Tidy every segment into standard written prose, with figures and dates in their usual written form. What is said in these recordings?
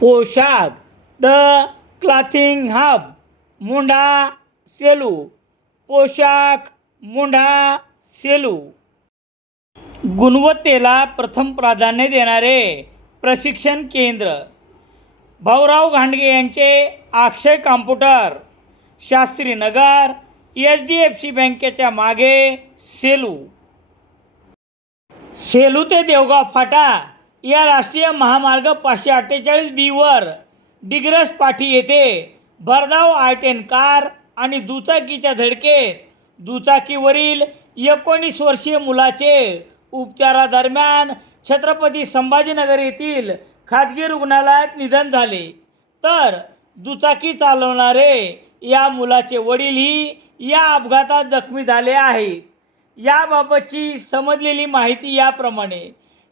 पोशाख the clothing hub मुंढा Selu. पोशाख मुंढा सेलू. गुणवत्तेला प्रथम प्राधान्य देणारे प्रशिक्षण केंद्र. भाऊराव घांडगे यांचे अक्षय कॉम्प्युटर, शास्त्रीनगर, HDFC बँकेच्या मागे, सेलू. सेलू ते देवगाव फाटा या राष्ट्रीय महामार्ग 548B वर डिग्रस पाठी येथे भरधाव I-10 कार आणि दुचाकीच्या धडकेत दुचाकीवरील 19 वर्षीय मुलाचे उपचारादरम्यान छत्रपती संभाजीनगर येथील खाजगी रुग्णालयात निधन झाले, तर दुचाकी चालवणारे या मुलाचे वडीलही या अपघातात जखमी झाले आहेत. याबाबतची समजलेली माहिती याप्रमाणे.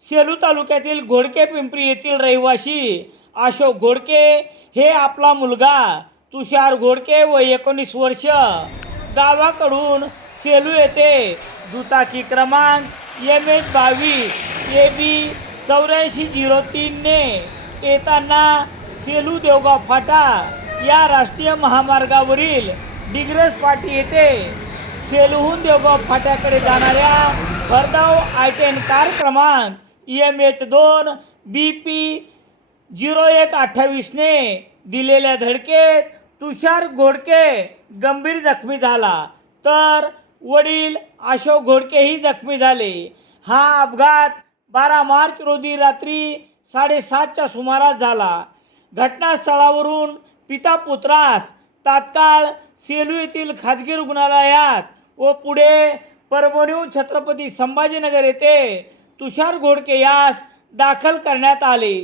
सेलू तालुक्यातील घोडके पिंपरी येथील रहिवासी अशोक घोडके हे आपला मुलगा तुषार घोडके व 19 वर्ष गावाकडून सेलू येथे दुचाकी क्रमांक MH22 AB 8403 ने येताना सेलू देवगाव फाटा या राष्ट्रीय महामार्गावरील डिग्रस पाटी येथे सेलूहून देवगाव फाट्याकडे जाणाऱ्या भरधाव I-10 कार क्रमांक MH2 BP 0128 ने दिलेल्या धडकेत तुषार घोडके गंभीर जखमी झाला, तर वडील अशोक घोडकेही जखमी झाले. हा अपघात 12 मार्च रोजी रात्री 7:30च्या सुमारास झाला. घटनास्थळावरून पिता पुत्रास तात्काळ सेलू येथील खाजगी रुग्णालयात व पुढे परभणीहून छत्रपती संभाजीनगर येथे तुषार घोडके यास दाखल करण्यात आले.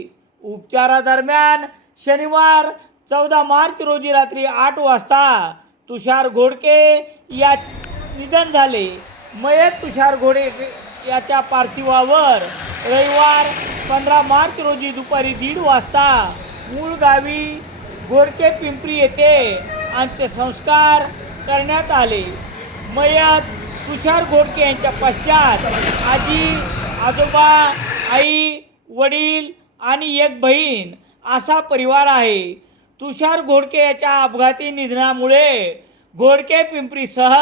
उपचारादरम्यान शनिवार 14 मार्च रोजी रात्री 8 वाजता तुषार घोडके या निधन झाले. मयत तुषार घोडके याच्या पार्थिवावर रविवार 15 मार्च रोजी दुपारी 1:30 वाजता मूळ गावी घोडके पिंपरी येथे अंत्यसंस्कार करण्यात आले. मयत तुषार घोडके यांच्या पश्चात आजी, आजोबा, आई, वडील आणि एक बहीण असा परिवार आहे. तुषार घोडके याच्या अपघाती निधनामुळे घोडके पिंपरीसह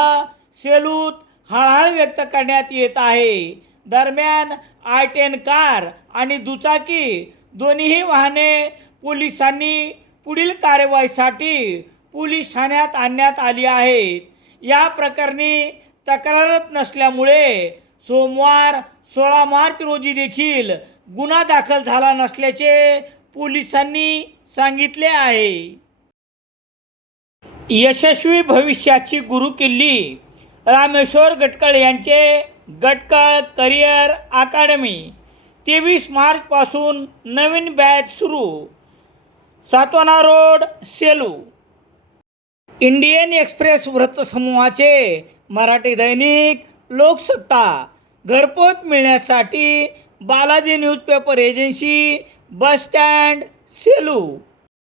सेलूत हळहळ व्यक्त करण्यात येत आहे. दरम्यान I-10 कार आणि दुचाकी दोन्हीही वाहने पोलिसांनी पुढील कार्यवाहीसाठी पोलीस ठाण्यात आणण्यात आली आहेत. या प्रकरणी तक्रारच नसल्यामुळे सोमवार 16 मार्च रोजी देखील गुन्हा दाखल झाला नसल्याचे पोलिसांनी सांगितले आहे. यशस्वी भविष्याची गुरुकिल्ली रामेश्वर गटकळ यांचे गटकळ करिअर अकादमी 23 मार्चपासून नवीन बॅच सुरू. Satwana road, Selu. Indian express वृत्तसमूहाचे मराठी दैनिक लोकसत्ता घरपोच मिळण्यासाठी Balaji newspaper agency, bus stand, Selu.